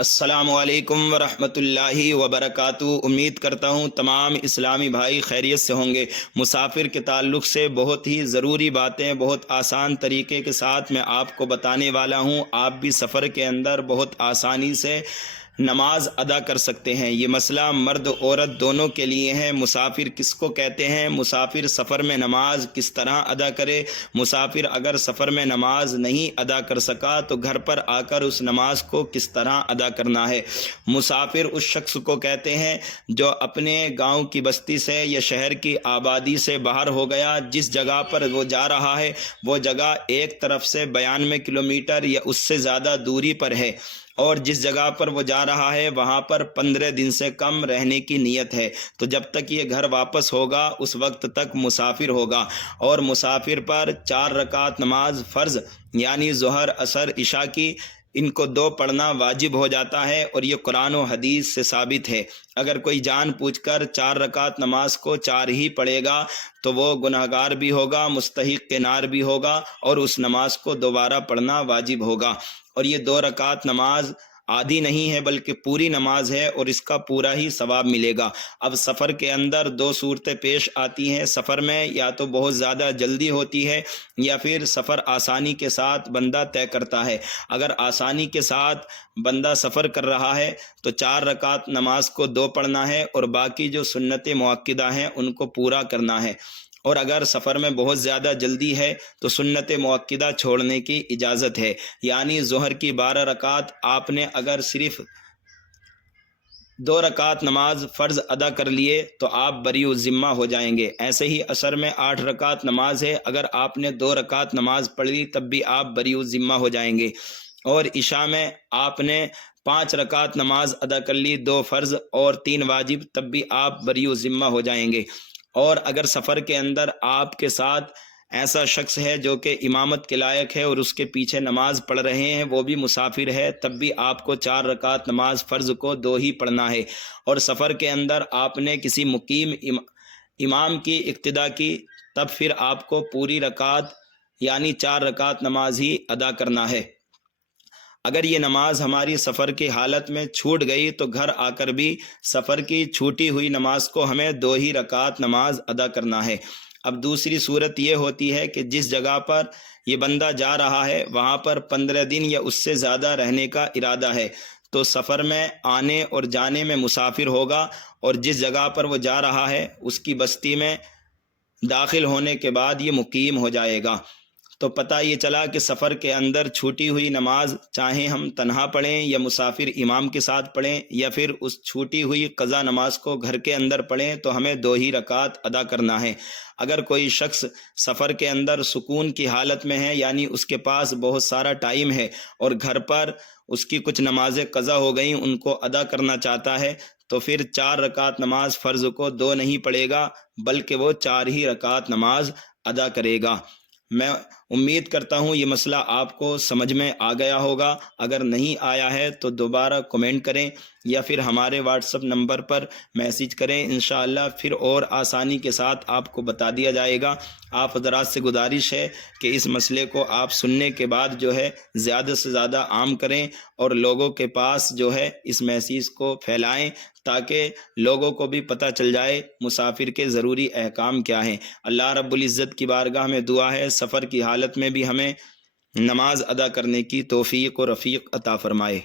السلام علیکم ورحمۃ اللہ وبرکاتہ۔ امید کرتا ہوں تمام اسلامی بھائی خیریت سے ہوں گے۔ مسافر کے تعلق سے بہت ہی ضروری باتیں بہت آسان طریقے کے ساتھ میں آپ کو بتانے والا ہوں۔ آپ بھی سفر کے اندر بہت آسانی سے نماز ادا کر سکتے ہیں۔ یہ مسئلہ مرد عورت دونوں کے لیے ہے۔ مسافر کس کو کہتے ہیں؟ مسافر سفر میں نماز کس طرح ادا کرے؟ مسافر اگر سفر میں نماز نہیں ادا کر سکا تو گھر پر آ کر اس نماز کو کس طرح ادا کرنا ہے؟ مسافر اس شخص کو کہتے ہیں جو اپنے گاؤں کی بستی سے یا شہر کی آبادی سے باہر ہو گیا۔ جس جگہ پر وہ جا رہا ہے وہ جگہ ایک طرف سے 92 کلومیٹر یا اس سے زیادہ دوری پر ہے، اور جس جگہ پر وہ جا رہا ہے وہاں پر 15 دن سے کم رہنے کی نیت ہے، تو جب تک یہ گھر واپس ہوگا اس وقت تک مسافر ہوگا۔ اور مسافر پر 4 رکعت نماز فرض یعنی ظہر، عصر، عشاء کی ان کو 2 پڑھنا واجب ہو جاتا ہے، اور یہ قرآن و حدیث سے ثابت ہے۔ اگر کوئی جان پوچھ کر 4 رکعت نماز کو 4 ہی پڑھے گا تو وہ گنہگار بھی ہوگا، مستحق نار بھی ہوگا، اور اس نماز کو دوبارہ پڑھنا واجب ہوگا۔ اور یہ 2 رکعت نماز آدھی نہیں ہے بلکہ پوری نماز ہے، اور اس کا پورا ہی ثواب ملے گا۔ اب سفر کے اندر 2 صورتیں پیش آتی ہیں۔ سفر میں یا تو بہت زیادہ جلدی ہوتی ہے یا پھر سفر آسانی کے ساتھ بندہ طے کرتا ہے۔ اگر آسانی کے ساتھ بندہ سفر کر رہا ہے تو 4 رکعت نماز کو 2 پڑھنا ہے، اور باقی جو سنت مؤکدہ ہیں ان کو پورا کرنا ہے۔ اور اگر سفر میں بہت زیادہ جلدی ہے تو سنت مؤکدہ چھوڑنے کی اجازت ہے، یعنی ظہر کی 12 رکعت آپ نے اگر صرف 2 رکعت نماز فرض ادا کر لیے تو آپ بری الذمہ ہو جائیں گے۔ ایسے ہی عصر میں 8 رکعت نماز ہے، اگر آپ نے 2 رکعت نماز پڑھ لی تب بھی آپ بری الذمہ ہو جائیں گے۔ اور عشاء میں آپ نے 5 رکعت نماز ادا کر لی، 2 فرض اور 3 واجب، تب بھی آپ بری الذمہ ہو جائیں گے۔ اور اگر سفر کے اندر آپ کے ساتھ ایسا شخص ہے جو کہ امامت کے لائق ہے اور اس کے پیچھے نماز پڑھ رہے ہیں، وہ بھی مسافر ہے، تب بھی آپ کو 4 رکعت نماز فرض کو 2 ہی پڑھنا ہے۔ اور سفر کے اندر آپ نے کسی مقیم امام کی اقتدا کی تب پھر آپ کو پوری رکعت یعنی 4 رکعت نماز ہی ادا کرنا ہے۔ اگر یہ نماز ہماری سفر کی حالت میں چھوٹ گئی تو گھر آ کر بھی سفر کی چھوٹی ہوئی نماز کو ہمیں 2 ہی رکعت نماز ادا کرنا ہے۔ اب دوسری صورت یہ ہوتی ہے کہ جس جگہ پر یہ بندہ جا رہا ہے وہاں پر 15 دن یا اس سے زیادہ رہنے کا ارادہ ہے، تو سفر میں آنے اور جانے میں مسافر ہوگا، اور جس جگہ پر وہ جا رہا ہے اس کی بستی میں داخل ہونے کے بعد یہ مقیم ہو جائے گا۔ تو پتہ یہ چلا کہ سفر کے اندر چھوٹی ہوئی نماز چاہے ہم تنہا پڑھیں یا مسافر امام کے ساتھ پڑھیں یا پھر اس چھوٹی ہوئی قضا نماز کو گھر کے اندر پڑھیں تو ہمیں 2 ہی رکعت ادا کرنا ہے۔ اگر کوئی شخص سفر کے اندر سکون کی حالت میں ہے، یعنی اس کے پاس بہت سارا ٹائم ہے اور گھر پر اس کی کچھ نمازیں قضا ہو گئیں، ان کو ادا کرنا چاہتا ہے، تو پھر 4 رکعت نماز فرض کو 2 نہیں پڑھے گا بلکہ وہ 4 ہی رکعت نماز ادا کرے گا۔ میں امید کرتا ہوں یہ مسئلہ آپ کو سمجھ میں آ گیا ہوگا۔ اگر نہیں آیا ہے تو دوبارہ کمنٹ کریں یا پھر ہمارے واٹس ایپ نمبر پر میسج کریں، انشاءاللہ پھر اور آسانی کے ساتھ آپ کو بتا دیا جائے گا۔ آپ حضرات سے گزارش ہے کہ اس مسئلے کو آپ سننے کے بعد جو ہے زیادہ سے زیادہ عام کریں اور لوگوں کے پاس جو ہے اس میسیج کو پھیلائیں تاکہ لوگوں کو بھی پتہ چل جائے مسافر کے ضروری احکام کیا ہیں۔ اللہ رب العزت کی بارگاہ میں دعا ہے سفر کی حالت میں بھی ہمیں نماز ادا کرنے کی توفیق و رفیق عطا فرمائے۔